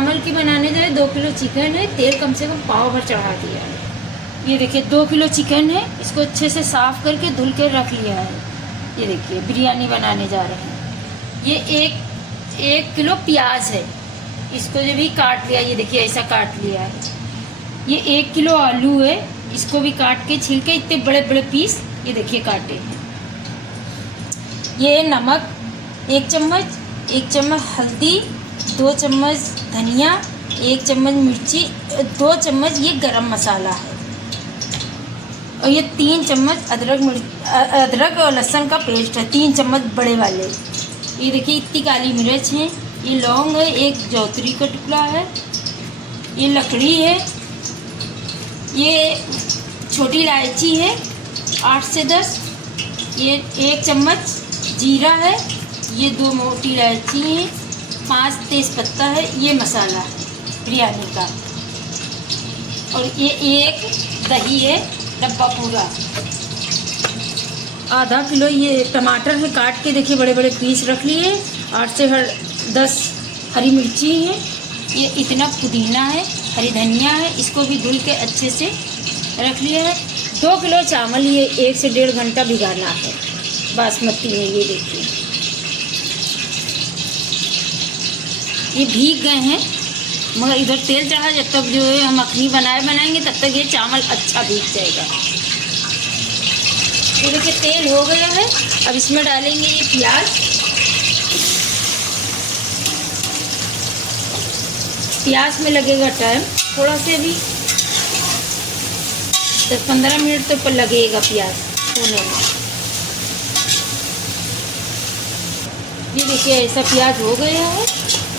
चावल की बनाने जाए 2 किलो चिकन है, तेल कम से कम पाव भर चढ़ा दिया है। ये देखिए 2 किलो चिकन है, इसको अच्छे से साफ़ करके धुल के रख लिया है। ये देखिए बिरयानी बनाने जा रहे हैं। ये एक किलो प्याज है, इसको जो भी काट लिया, ये देखिए ऐसा काट लिया है। ये 1 किलो आलू है, इसको भी काट के छील के इतने बड़े बड़े पीस ये देखिए काटे हैं। ये नमक 1 चम्मच, 1 चम्मच हल्दी, 2 चम्मच धनिया, 1 चम्मच मिर्ची, 2 चम्मच ये गरम मसाला है, और ये 3 चम्मच अदरक और लहसुन का पेस्ट है, 3 चम्मच बड़े वाले। ये देखिए इतनी काली मिर्च है। ये लौंग है, 1 जौतरी का टुकड़ा है। ये लकड़ी है। ये छोटी इलायची है 8 से 10। ये 1 चम्मच जीरा है। ये 2 मोटी इलायची है, 5 तेज़पत्ता है। ये मसाला है बिरयानी का। और ये 1 दही है, डब्बा पूरा। आधा किलो ये टमाटर है, काट के देखिए बड़े बड़े पीस रख लिए। 8 से 10 हरी मिर्ची है। ये इतना पुदीना है, हरी धनिया है, इसको भी धुल के अच्छे से रख लिया है। 2 किलो चावल ये 1 से 1.5 घंटा भिगाना है, बासमती है। ये देखिए ये भीग गए हैं, मगर इधर तेल चढ़ा, जब तक जो है हम मखनी बनाएंगे तब तक ये चावल अच्छा भीग जाएगा। ये देखिए तेल हो गया है। अब इसमें डालेंगे ये प्याज। प्याज में लगेगा टाइम थोड़ा से, भी 10-15 मिनट तो लगेगा प्याज होने में। ये देखिए ऐसा प्याज हो गया है,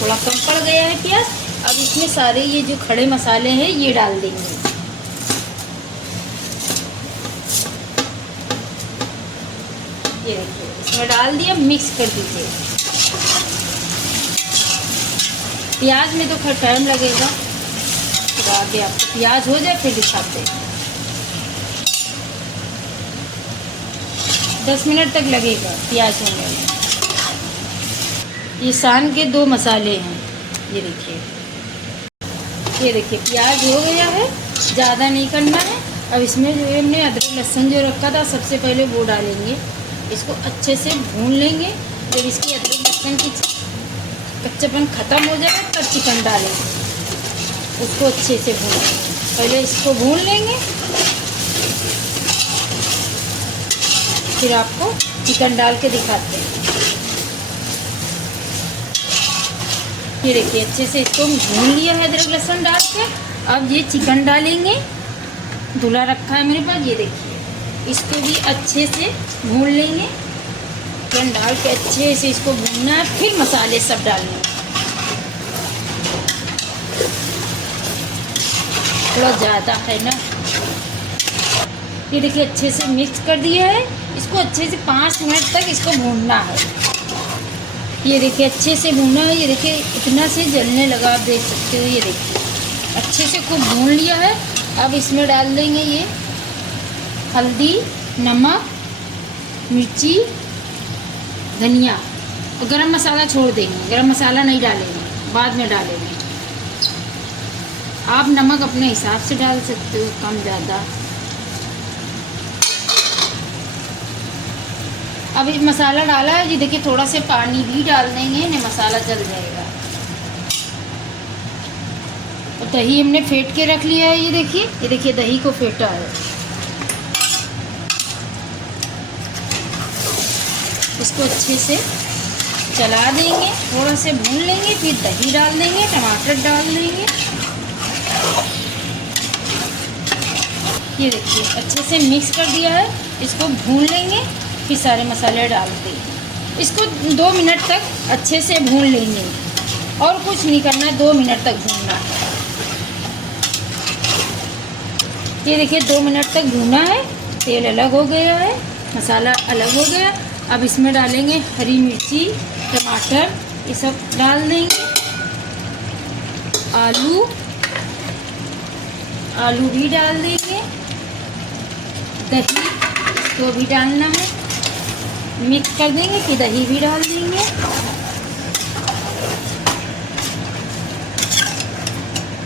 थोड़ा कम पड़ गया है प्याज। अब इसमें सारे ये जो खड़े मसाले हैं ये डाल देंगे। ये देखिए इसमें डाल दिया, मिक्स कर दीजिए। प्याज में तो खैर टाइम लगेगा, तो आगे आपको प्याज हो जाए फिर दिखाते हैं। 10 मिनट तक लगेगा प्याज होने में। ये सान के 2 मसाले हैं। ये देखिए प्याज हो गया है, ज़्यादा नहीं करना है। अब इसमें जो है हमने अदरक लहसुन जो रखा था सबसे पहले वो डालेंगे। इसको अच्छे से भून लेंगे। जब इसकी अदरक लहसुन की कच्चापन ख़त्म हो जाए तब चिकन डालेंगे, उसको अच्छे से भून लेंगे। पहले इसको भून लेंगे, फिर आपको चिकन डाल के दिखाते हैं। ये देखिए अच्छे से इसको भून लिया है अदरक लहसुन डाल के। अब ये चिकन डालेंगे, धुला रखा है मेरे पास। ये देखिए इसको भी अच्छे से भून लेंगे। चिकन डाल के अच्छे से इसको भूनना है, फिर मसाले सब डालने हैं। थोड़ा ज़्यादा है ना। ये देखिए अच्छे से मिक्स कर दिया है। इसको अच्छे से 5 मिनट तक इसको भूनना है। ये देखिए अच्छे से भूना है। ये देखिए इतना से जलने लगा, आप देख सकते हो। ये देखिए अच्छे से खूब भून लिया है। अब इसमें डाल देंगे ये हल्दी, नमक, मिर्ची, धनिया और गरम मसाला छोड़ देंगे। गरम मसाला नहीं डालेंगे, बाद में डालेंगे। आप नमक अपने हिसाब से डाल सकते हो, कम ज़्यादा। अब ये मसाला डाला है, जी देखिए थोड़ा से पानी भी डाल देंगे, नहीं मसाला जल जाएगा। और दही हमने फेंट के रख लिया है। ये देखिए दही को फेंटा है। इसको अच्छे से चला देंगे, थोड़ा से भून लेंगे, फिर दही डाल देंगे, टमाटर डाल देंगे। ये देखिए अच्छे से मिक्स कर दिया है। इसको भून लेंगे, फिर सारे मसाले डाल देंगे। इसको 2 मिनट तक अच्छे से भून लेंगे, और कुछ नहीं करना, 2 मिनट तक भूनना है। ये देखिए 2 मिनट तक भूना है। तेल अलग हो गया है, मसाला अलग हो गया। अब इसमें डालेंगे हरी मिर्ची, टमाटर, ये सब डाल देंगे। आलू भी डाल देंगे। दही इसको भी डालना है, मिक्स कर देंगे, फिर दही भी डाल देंगे।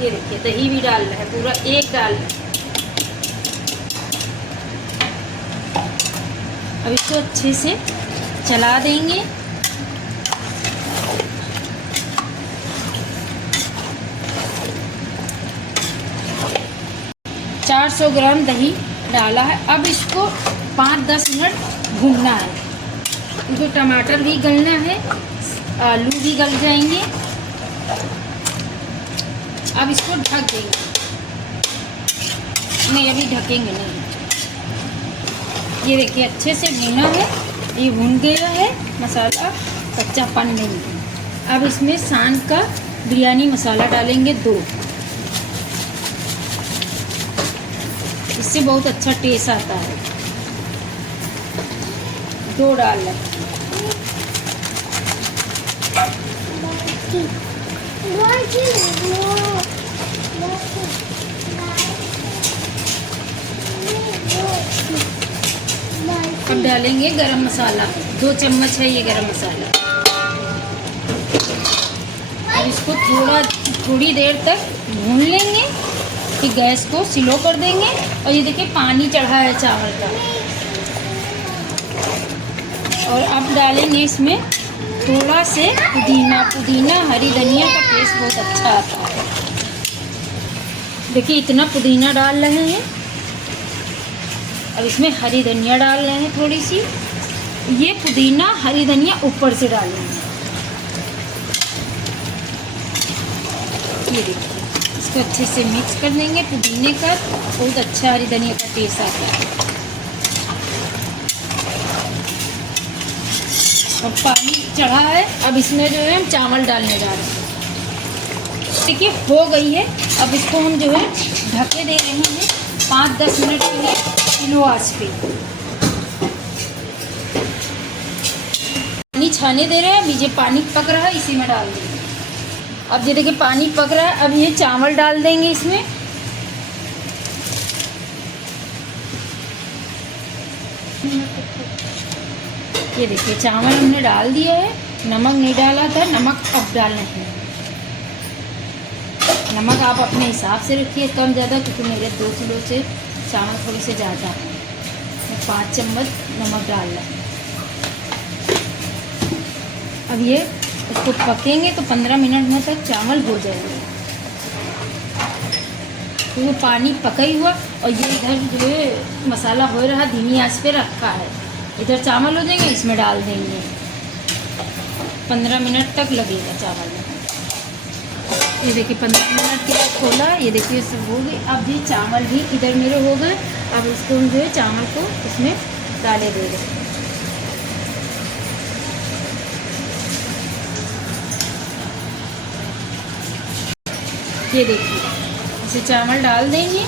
ये देखिए दही भी डाल रहा है, पूरा एक डाल रहा है। अब इसको अच्छे से चला देंगे। चार 400 ग्राम दही डाला है। अब इसको 5-10 मिनट भूनना है। इसको टमाटर भी गलना है, आलू भी गल जाएंगे। अब इसको ढक देंगे। नहीं, अभी ढकेंगे नहीं। ये देखिए अच्छे से भुना है, ये भुन गया है मसाला, कच्चापन नहीं है। अब इसमें सान का बिरयानी मसाला डालेंगे 2। इससे बहुत अच्छा टेस्ट आता है। 2 डाल लें। अब डालेंगे गरम मसाला, 2 चम्मच है ये गरम मसाला। अब इसको थोड़ी देर तक भून लेंगे कि गैस को स्लो कर देंगे। और ये देखिए पानी चढ़ा है चावल का। और अब डालेंगे इसमें थोड़ा से पुदीना हरी धनिया का टेस्ट बहुत अच्छा आता है। देखिए इतना पुदीना डाल रहे हैं। अब इसमें हरी धनिया डाल रहे हैं थोड़ी सी। ये पुदीना हरी धनिया ऊपर से डालेंगे। ये देखिए इसको अच्छे से मिक्स कर देंगे। पुदीने का बहुत अच्छा हरी धनिया का टेस्ट आता है। और पानी चढ़ा है। अब इसमें जो है हम चावल डालने जा रहे हैं। देखिए हो गई है। अब इसको हम जो है ढके दे रहे हैं 5-10 मिनट के लिए स्लो आंच पे। पानी छाने दे रहे हैं। अभी ये पानी पक रहा है, इसी में डाल देंगे। अब ये देखिए पानी पक रहा है। अब ये चावल डाल देंगे इसमें। ये देखिए चावल हमने डाल दिया है। नमक नहीं डाला था, नमक अब डालना है। नमक आप अपने हिसाब से रखिए, कम ज़्यादा, क्योंकि मेरे 2 किलो से चावल थोड़ी से ज़्यादा है। 5 चम्मच नमक डाल रहा है। अब ये इसको पकेंगे तो 15 मिनट में तक चावल हो जाएगा। तो वो पानी पका ही हुआ। और ये इधर जो है मसाला हो रहा, धीमी आंच पे रखा है। इधर चावल हो जाएंगे, इसमें डाल देंगे। 15 मिनट तक लगेगा चावल में। ये देखिए 15 मिनट के बाद खोला। ये देखिए सब हो गई। अब ये चावल भी इधर मेरे हो गए। अब इसको हम जो है चावल को इसमें डाले दे रहे हैं। ये देखिए इसे चावल डाल देंगे।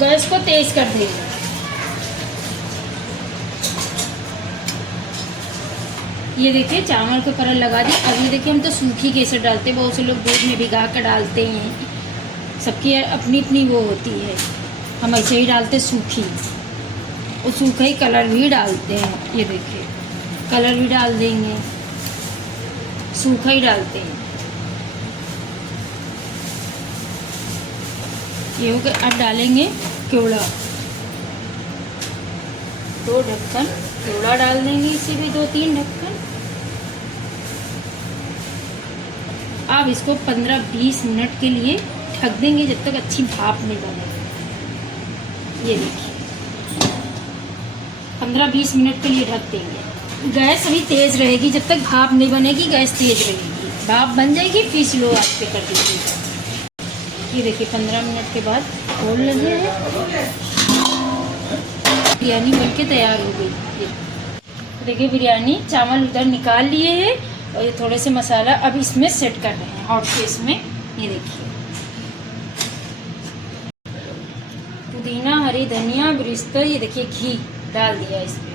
गैस को तेज कर देंगे। ये देखिए चावल को कलर लगा दी। अब ये देखिए हम तो सूखी केसर डालते हैं, बहुत से लोग दूध में भिगा कर डालते हैं। सबकी अपनी अपनी वो होती है। हम ऐसे ही डालते सूखी, और सूखा ही कलर भी डालते हैं। ये देखिए कलर भी डाल देंगे, सूखा ही डालते हैं। ये हो गया। अब डालेंगे केवड़ा, 2 ढक्कन केवड़ा डाल देंगे। इसे भी 2-3 ढक्कन। अब इसको 15-20 मिनट के लिए ढक देंगे, जब तक अच्छी भाप नहीं बने। ये देखिए 15-20 मिनट के लिए ढक देंगे। गैस अभी तेज़ रहेगी, जब तक भाप नहीं बनेगी गैस तेज़ रहेगी। भाप बन जाएगी फिर स्लो आंच पे कर दीजिएगा। ये देखिए 15 मिनट के बाद खोल लगे हैं। बिरयानी बनके तैयार हो गई। ये देखिए बिरयानी चावल उधर निकाल लिए हैं। और ये थोड़े से मसाला अब इसमें सेट कर रहे हैं हॉट केस में। ये देखिए पुदीना हरी धनिया बिरिस्ता, ये देखिए घी डाल दिया इसमें।